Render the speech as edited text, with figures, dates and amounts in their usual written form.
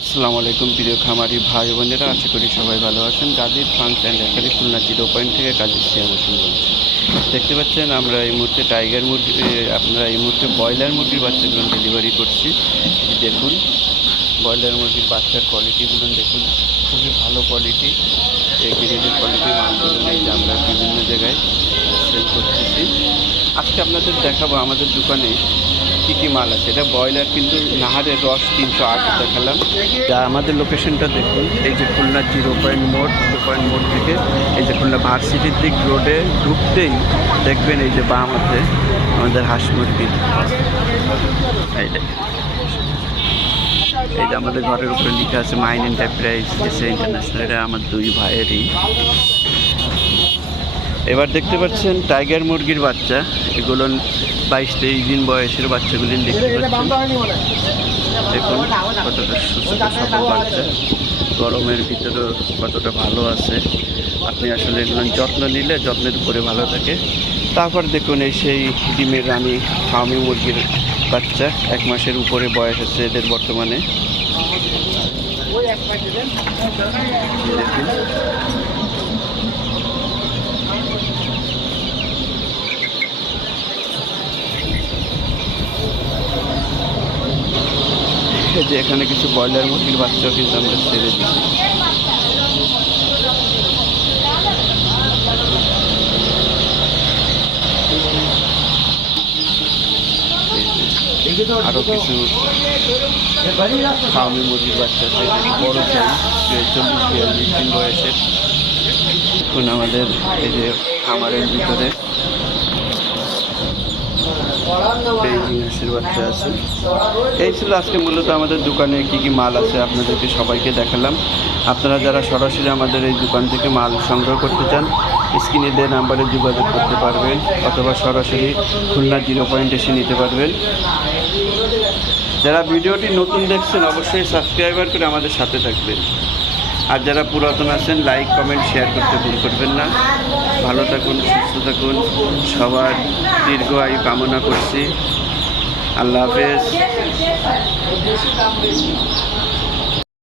আসসালামু আলাইকুম প্রিয় খামারি ভাই বোনেরা, আশা করি সবাই ভালো আছেন। গাজীর ফার্ম অ্যান্ড একারি খুলনা 0 থেকে গাজীর সিয়া হোসেন বলছি। দেখতে পাচ্ছেন আমরা এই মুহূর্তে টাইগার মুরগি, আপনারা এই মুহূর্তে ব্রয়লার মুরগির বাচ্চাগুলো ডেলিভারি করছি। দেখুন ব্রয়লার মুরগির বাচ্চার কোয়ালিটিগুলো দেখুন, খুবই ভালো কোয়ালিটি। এই গ্রেডের কোয়ালিটির মালগুলো নেই যে আমরা বিভিন্ন জায়গায় সেল করতেছি। আজকে আপনাদের দেখাবো আমাদের দোকানে কী কী মাল আছে। এটা ব্রয়লার কিন্তু নাহারের রস 308 দেখালাম। যা আমাদের লোকেশনটা দেখুন, এই যে খুলনা 0 মোড় থেকে এই যে খুলনা ভার্সিটির দিক রোডে ঢুকতেই দেখবেন এই যে বাম হাতে আমাদের হাঁস মুরগি। এই যে আমাদের ঘরের উপরে লেখা আছে মাইন এন্টারপ্রাইজ এসে ইন্টারন্যাশনাল। এটা আমার দুই ভাইয়েরই। এবার দেখতে পাচ্ছেন টাইগার মুরগির বাচ্চা, এগুলো 22-23 দিন বয়সের বাচ্চাগুলি দেখতে পাচ্ছেন। দেখুন কতটা সুস্থ সবল বাচ্চা, গরমের ভিতরে কতটা ভালো আছে। আপনি আসলে এগুলো যত্ন নিলে যত্নের উপরে ভালো থাকে। তারপর দেখুন এই সেই ডিমের রানী ফার্মি মুরগির বাচ্চা, 1 মাসের উপরে বয়স আছে এদের বর্তমানে। যে এখানে কিছু ব্রয়লার মুরগির বাচ্চাও কিন্তু আমরা ছেড়ে দিচ্ছি। আরও কিছু ফার্মি মুরগির বাচ্চা আছে, বড় সাইজ 40-42 দিন বয়সের। এখন আমাদের এই যে খামারের ভিতরে বেইজিং হাঁসের বাচ্চা আছে। এই ছিল আজকে মূলত আমাদের দোকানে কি কি মাল আছে আপনাদেরকে সবাইকে দেখালাম। আপনারা যারা সরাসরি আমাদের এই দোকান থেকে মাল সংগ্রহ করতে চান, স্ক্রিনে দেওয়া নাম্বারে যোগাযোগ করতে পারবেন, অথবা সরাসরি খুলনা 0 এসে নিতে পারবেন। যারা ভিডিওটি নতুন দেখছেন অবশ্যই সাবস্ক্রাইবার করে আমাদের সাথে থাকবেন, আর যারা পুরাতন আছেন লাইক কমেন্ট শেয়ার করতে ভুল করবেন না। ভালো থাকুন, সুস্থ থাকুন, সবার দীর্ঘ আয়ু কামনা করছি। আল্লাহ হাফেজ।